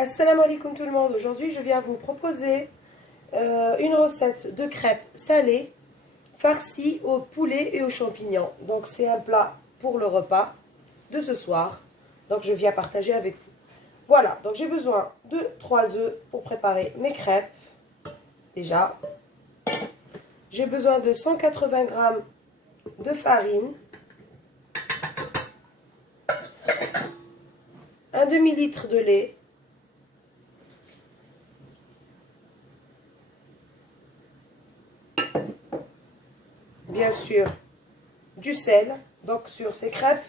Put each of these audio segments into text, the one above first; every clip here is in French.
Assalamu alaikum tout le monde. Aujourd'hui, je viens vous proposer une recette de crêpes salées farcies au poulet et aux champignons. Donc, c'est un plat pour le repas de ce soir. Donc, je viens partager avec vous. Voilà, donc j'ai besoin de 3 œufs pour préparer mes crêpes. Déjà, j'ai besoin de 180 g de farine, un demi-litre de lait, bien sûr du sel. Donc sur ces crêpes,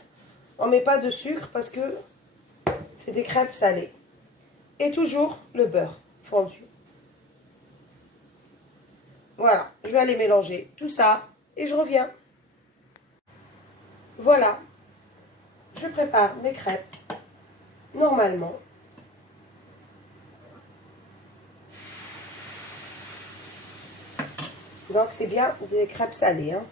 on ne met pas de sucre parce que c'est des crêpes salées. Et toujours le beurre fondu. Voilà, je vais aller mélanger tout ça et je reviens. Voilà, je prépare mes crêpes normalement. Donc c'est bien des crêpes salées, hein.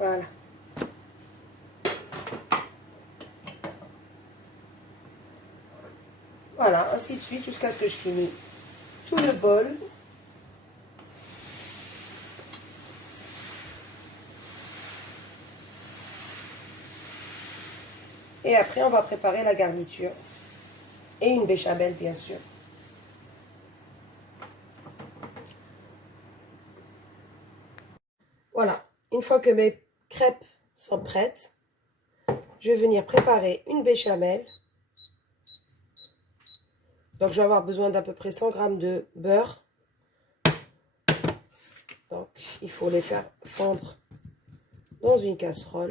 Voilà. Voilà, ainsi de suite jusqu'à ce que je finisse tout le bol. Et après, on va préparer la garniture. Et une béchamel, bien sûr. Voilà, une fois que mes crêpes sont prêtes, je vais venir préparer une béchamel. Donc, je vais avoir besoin d'à peu près 100 g de beurre. Donc, il faut les faire fondre dans une casserole.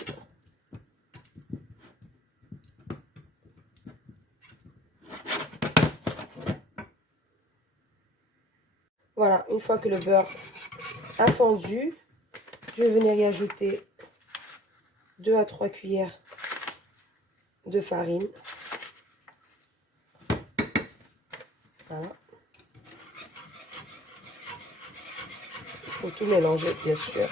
Voilà, une fois que le beurre a fondu, je vais venir y ajouter 2 à 3 cuillères de farine. Voilà. Il faut tout mélanger, bien sûr.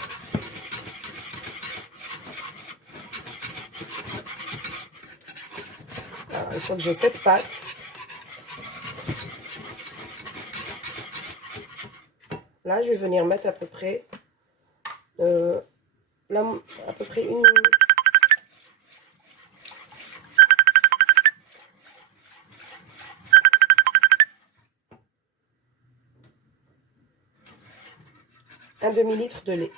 Alors, il faut que j'ai cette pâte. Là, je vais venir mettre à peu près, une... un demi-litre de lait.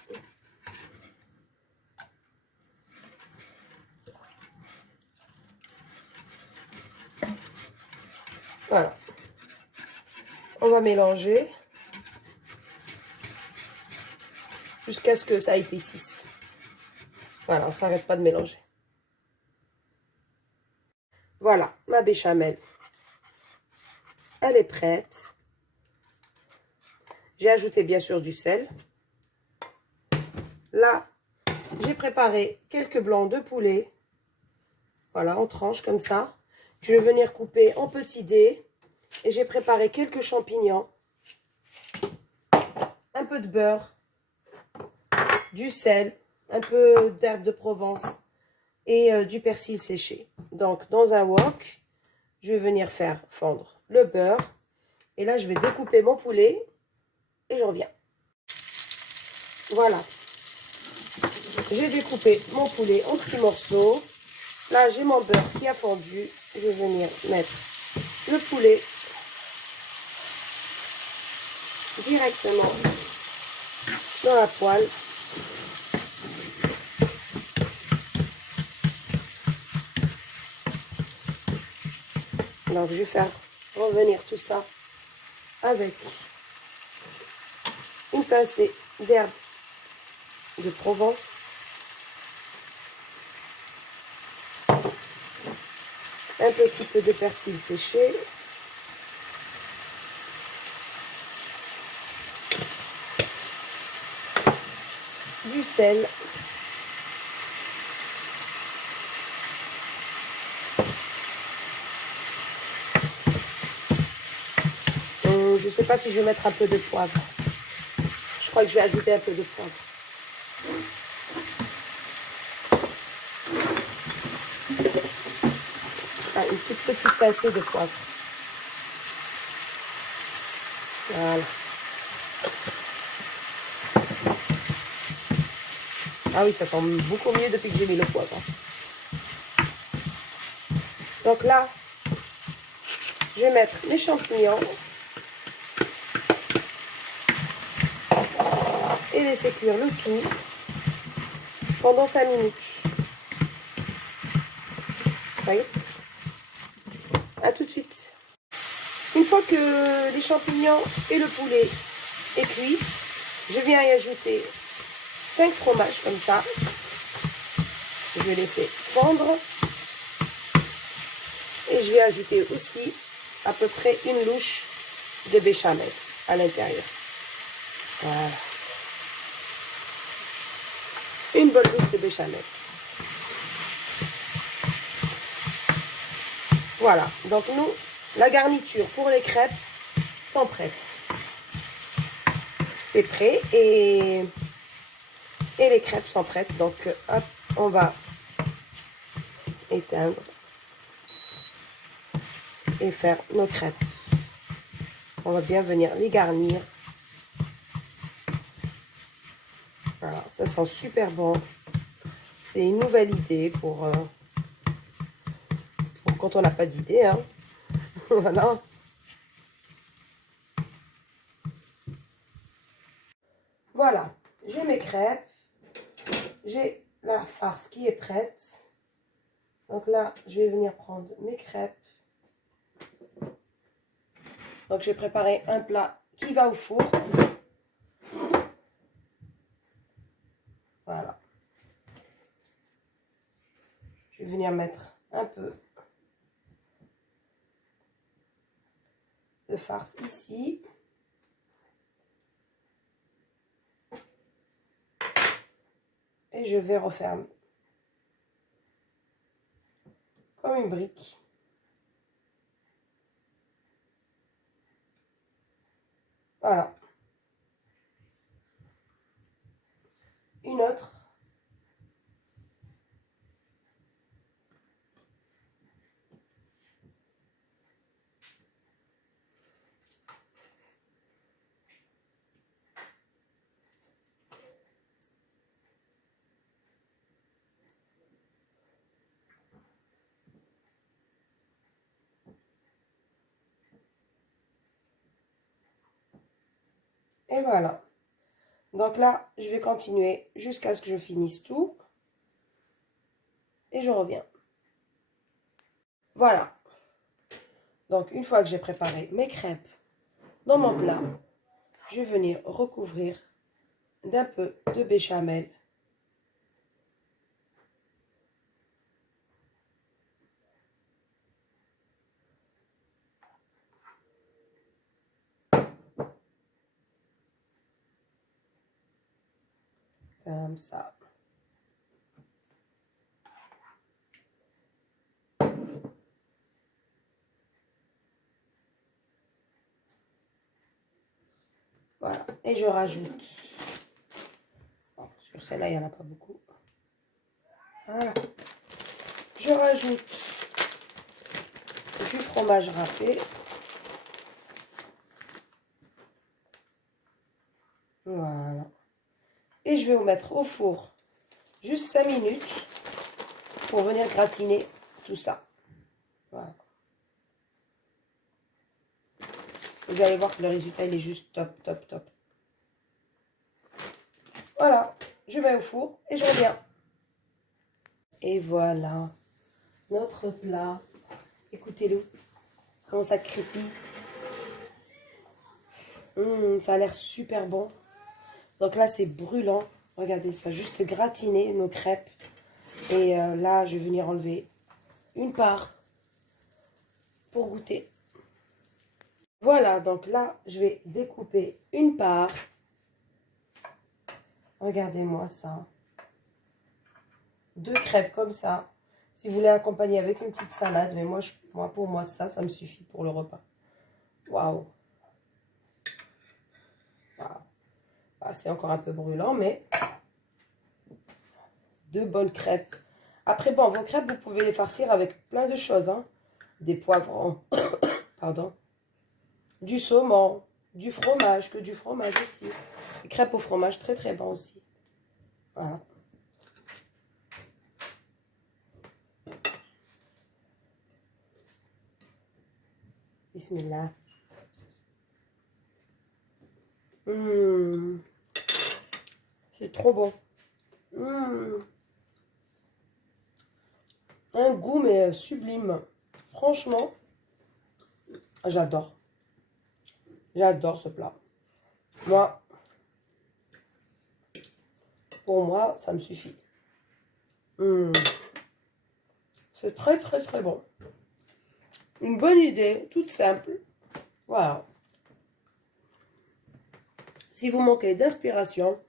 Voilà. On va mélanger jusqu'à ce que ça épaississe. Voilà, on ne s'arrête pas de mélanger. Voilà, ma béchamel. Elle est prête. J'ai ajouté bien sûr du sel. Là, j'ai préparé quelques blancs de poulet. Voilà, en tranches comme ça. Je vais venir couper en petits dés. Et j'ai préparé quelques champignons. Un peu de beurre. Du sel. Un peu d'herbe de Provence. Et du persil séché. Donc, dans un wok, je vais venir faire fondre le beurre. Et là, je vais découper mon poulet. Et je reviens. Voilà. J'ai découpé mon poulet en petits morceaux. Là, j'ai mon beurre qui a fondu. Je vais venir mettre le poulet directement dans la poêle. Donc, je vais faire revenir tout ça avec une pincée d'herbe de Provence. Un petit peu de persil séché. Du sel. Je ne sais pas si je vais mettre un peu de poivre. Je crois que je vais ajouter un peu de poivre. Ah, une toute petite pincée de poivre. Voilà. Ah oui, ça sent beaucoup mieux depuis que j'ai mis le poivre. Donc là, je vais mettre les champignons et laisser cuire le tout pendant 5 minutes. Vous voyez? À tout de suite. Une fois que les champignons et le poulet est cuit, je viens y ajouter 5 fromages comme ça. Je vais laisser fondre. Et je vais ajouter aussi à peu près une louche de béchamel à l'intérieur. Voilà. Une bonne louche de béchamel. Voilà. Donc nous, la garniture pour les crêpes sont prêtes. C'est prêt et les crêpes sont prêtes. Donc hop, on va éteindre et faire nos crêpes. On va bien venir les garnir. Voilà, ça sent super bon. C'est une nouvelle idée pour quand on n'a pas d'idée. Hein. Voilà. Voilà, j'ai mes crêpes. J'ai la farce qui est prête. Donc là, je vais venir prendre mes crêpes. Donc j'ai préparé un plat qui va au four. Voilà. Je vais venir mettre un peu de farce ici. Et je vais refermer comme une brique. Voilà. Une autre. Et voilà. Donc là, je vais continuer jusqu'à ce que je finisse tout. Et je reviens. Voilà. Donc, une fois que j'ai préparé mes crêpes dans mon plat, je vais venir recouvrir d'un peu de béchamel. Comme ça. Voilà. Et je rajoute. Bon, sur celle-là, il n'y en a pas beaucoup. Voilà. Je rajoute du fromage râpé. Voilà. Et je vais vous mettre au four juste 5 minutes pour venir gratiner tout ça. Voilà. Vous allez voir que le résultat, il est juste top, top, top. Voilà, je vais au four et je reviens. Et voilà, notre plat. Écoutez-le, comment ça crépite. Ça a l'air super bon. Donc là, c'est brûlant. Regardez ça, juste gratiner nos crêpes. Et là, je vais venir enlever une part pour goûter. Voilà, donc là, je vais découper une part. Regardez-moi ça. 2 crêpes comme ça. Si vous voulez accompagner avec une petite salade, mais pour moi, ça me suffit pour le repas. Waouh! Waouh! Ah, c'est encore un peu brûlant, mais 2 bonnes crêpes. Après, bon, vos crêpes, vous pouvez les farcir avec plein de choses. Hein. Des poivrons, pardon, du saumon, du fromage, que du fromage aussi. Les crêpes au fromage, très très bon aussi. Voilà. Bismillah. C'est trop bon. Un goût, mais sublime. Franchement, j'adore. J'adore ce plat. Moi, pour moi, ça me suffit. C'est très, très, très bon. Une bonne idée, toute simple. Voilà. Si vous manquez d'inspiration,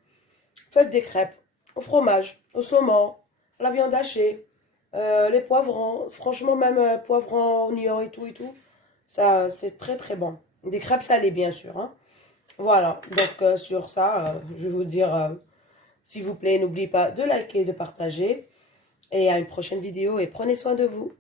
faites des crêpes au fromage, au saumon, à la viande hachée, les poivrons. Franchement, même poivrons, oignons et tout. Ça, c'est très, très bon. Des crêpes salées, bien sûr. Hein. Voilà. Donc, sur ça, je vais vous dire, s'il vous plaît, n'oubliez pas de liker et de partager. Et à une prochaine vidéo et prenez soin de vous.